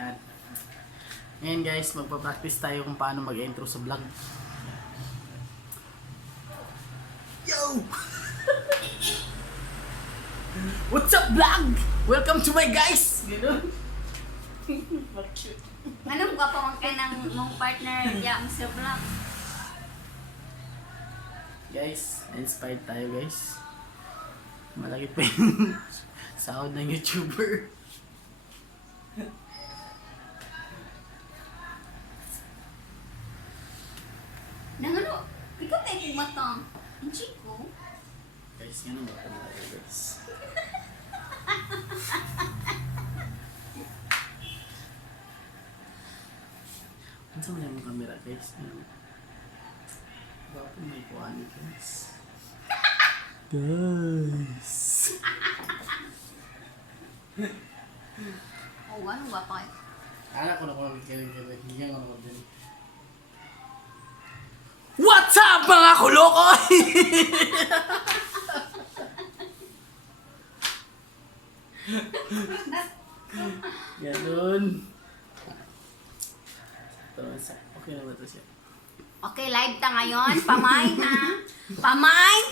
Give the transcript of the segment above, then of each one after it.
Ayan. Ngayon guys, magpa-practice tayo kung paano mag-intro sa vlog. Yo! What's up vlog? Welcome to my guys! Gano'n? Anong gwapo mong mong partner diya sa vlog? Guys, inspired tayo guys. Malaki pa yung sahod ng YouTuber. Nangano, ikaw tayo kong matang. Ang chiko. Guys, ganun ba tayo guys? Ano sa mga camera guys? Bapo may kuhaan guys. Guys! Oh, anong gwapo kayo? Anak ko na kung nagkikinig. Hingyan ko na din. What's up mga kulokoy? Ganun. Okay na ba ito siya? Okay, live ta ngayon. Pamain ha. Pamain!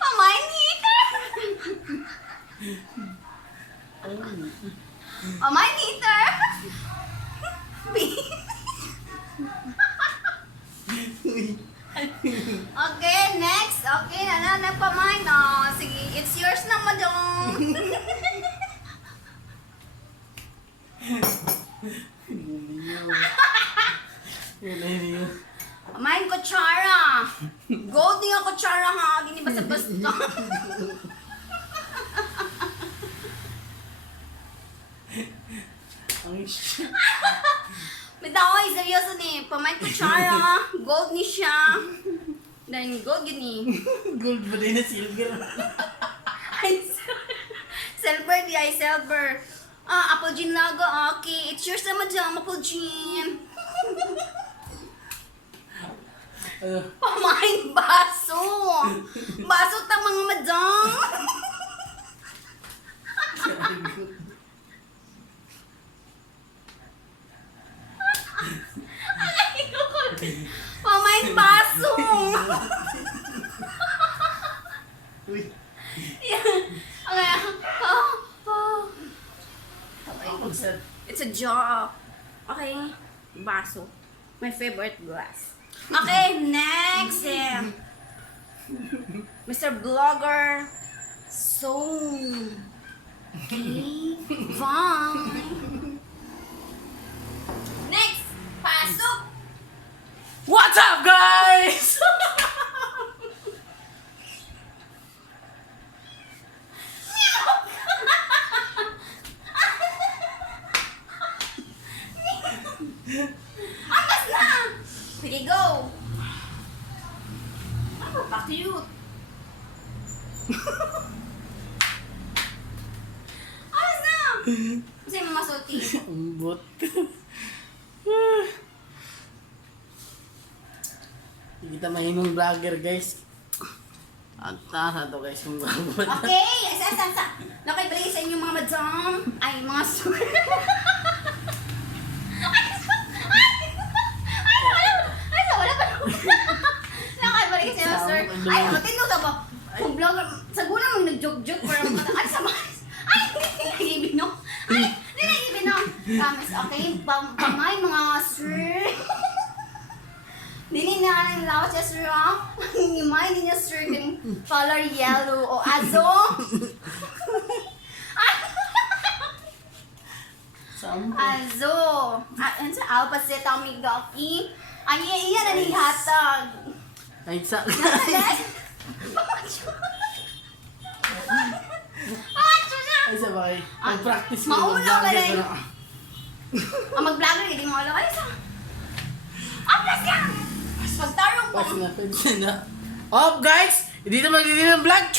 Pamain heater! Pamain heater! Okay, next. Okay, nagpamain. Oh, sige, it's yours na, madong. Pamain kutsara. Gold niya kutsara ha. Hindi basta-basta. Bitaw, seryoso ni. Pamain kutsara. Gold ni siya. Then gold gini. Gold ba din na silver? Ay, silver di ay silver. Ah, apple gin lago. Okay, it's yours naman dyan, apple gin. Pamain baso. Baso tang mga madam. Pamain baso. Uy. Okay. It's a jar. Okay. Baso. My favorite glass. Okay, next. Mr. Vlogger. So. Okay. Fine. Next. Pasok. What's up guys? Angas na! Sige, go! Ano ba cute? Angas na! Kasi mamasulti. Umbot. Hindi kita mahimong vlogger guys. Ang tasa to guys kung babot. Okay! Asa. Nakibalik sa inyo mga madam. Ay, mga sur. Wala pa. Nakibalik sa inyo, sir. Ay, matino ka ba? Kung vlogger, saguna mong nag-joke-joke para mga ay, sama. Ay, hindi nag-ibinong. Ay, hindi nag-ibinong. Promise, okay? Pamay mga sir. Dili na ang lawas niya, sir, ha? Himay din niya, sir, galing color yellow o azo. Azo. Ano sa alpacet ang migaki? Ay, iya na ni hatag. Ay, sa... Pamacho siya. Ay, sabay. Mag-practice ko. Maulaw ka mag-vlogger rin. ko na. Ang mag-vlogger, hindi mo alam. Ay, sa... Aplas ka! Pagtarong Pas na, pwede na. Up guys! Hindi na magdidin ng vlog!